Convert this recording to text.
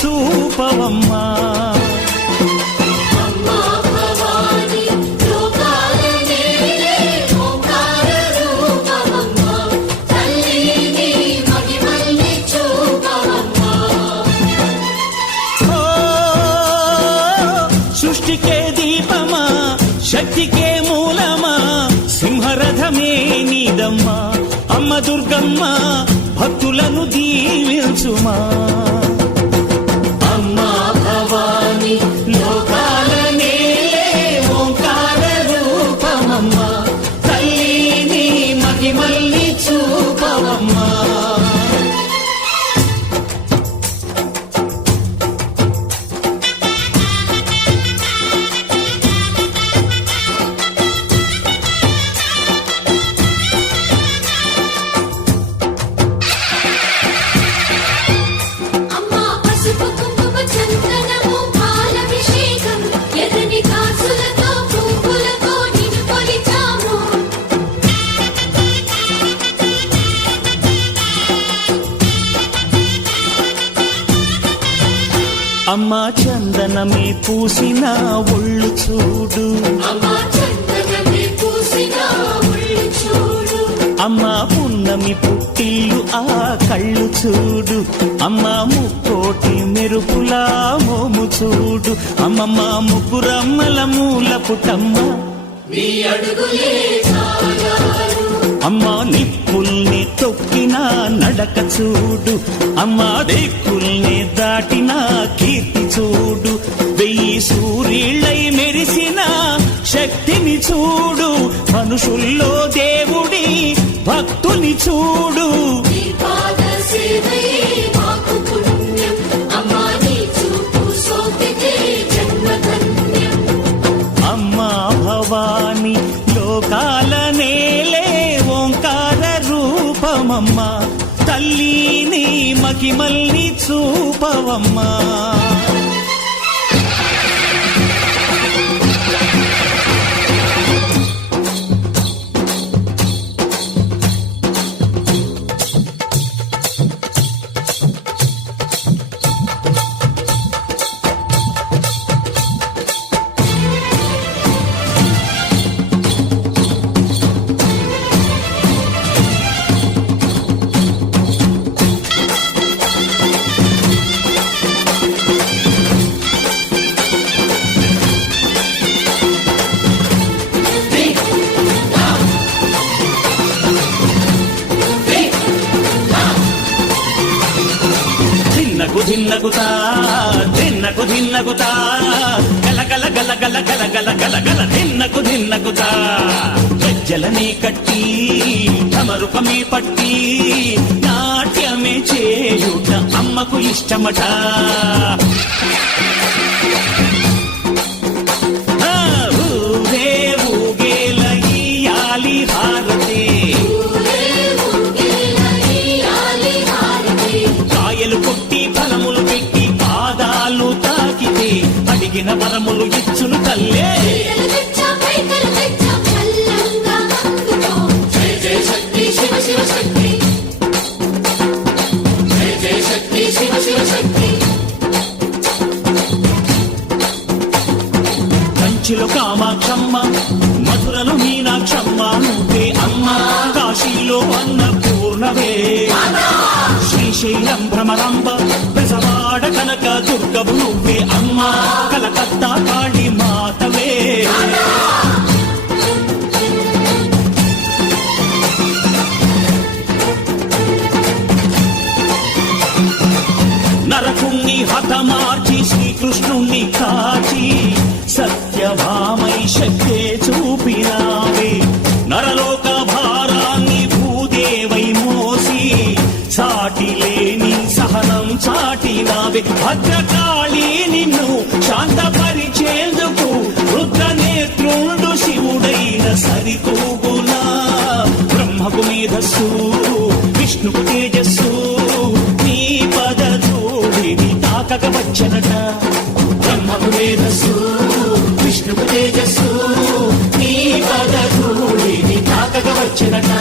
చూపవమ్మా. సృష్టికే దీపమా, శక్తికే మూలమా, సింహరథమే నీదమ్మా. అమ్మ దుర్గమ్మ భక్తులను దీవించుమా. అమ్మా భవాని లోకాల నేలే ఓంకార రూపమమ్మా, తల్లిని మహిమల్ని చూపవమ్మా. అమ్మా చందనమే పూసిన ఒళ్ళు చూడు, అమ్మా పున్నమి పుట్టిల్లు ఆ కళ్ళు చూడు, అమ్మా ముక్కోటి మెరుపులా మోము చూడు. అమ్మమ్మ ముగ్గురమ్మల మూల పుటమ్మ, అమ్మా నిప్పుల్ని తొక్కిన నడక చూడు, అమ్మా దిక్కుల్ని దాటిన కీర్తి చూడు. 1000 సూర్యుళ్ళై మెరిసిన శక్తిని చూడు, మనుషుల్లో దేవుడి భక్తుని చూడు. అమ్మా భవాని లోకాల నేలే ఓంకార రూపమమ్మా, తల్లిని మహిమల్ని చూపవమ్మా. ధిన్నగుతా ధిన్నకు ధిన్నగుతా గల గల గల గల గల గల గల గల ధిన్నగుతా. గజ్జలనే కట్టి ఢమరుకమే పట్టి నాట్యమే చేయుట అమ్మకు ఇష్టమట. ఊరే ఊగేల ఇయ్యాలి హారతి, కాయలు కొట్టి ఫలములు పెట్టి పాదాలు తాకితే అడిగిన వరములు ఇచ్చును తల్లే. కంచిలో కామాక్షమ్మ, మధురలో మీనాక్షమ్మ నువ్వే అమ్మ, కాశీలో అన్నపూర్ణవే, శ్రీశైలం భ్రమరాంబ, బెజవాడ కనక దుర్గవు నువ్వే అమ్మ, కలకత్తా కాళీ మాతవే. నరకుణ్ణి హతమార్చి శ్రీకృష్ణుణ్ణి కాచి సత్యభామై శక్తే చూపినావే. నరలోక భారాన్ని భూదేవై మోసి సాటి లేని సహనం చాటినావే. భద్రకాళి నిన్ను శాంతపరిచేందుకు రుద్రనేత్రుండు శివుడైన సరితూగునా. బ్రహ్మకు మేధస్సు, విష్ణుకు తేజస్సు, నీ పద ధూళిని తాకక వచ్చనట. బ్రహ్మకు మేధస్సు, విష్ణుకు తేజస్సు, నీ పద ధూళిని తాకక వచ్చనట.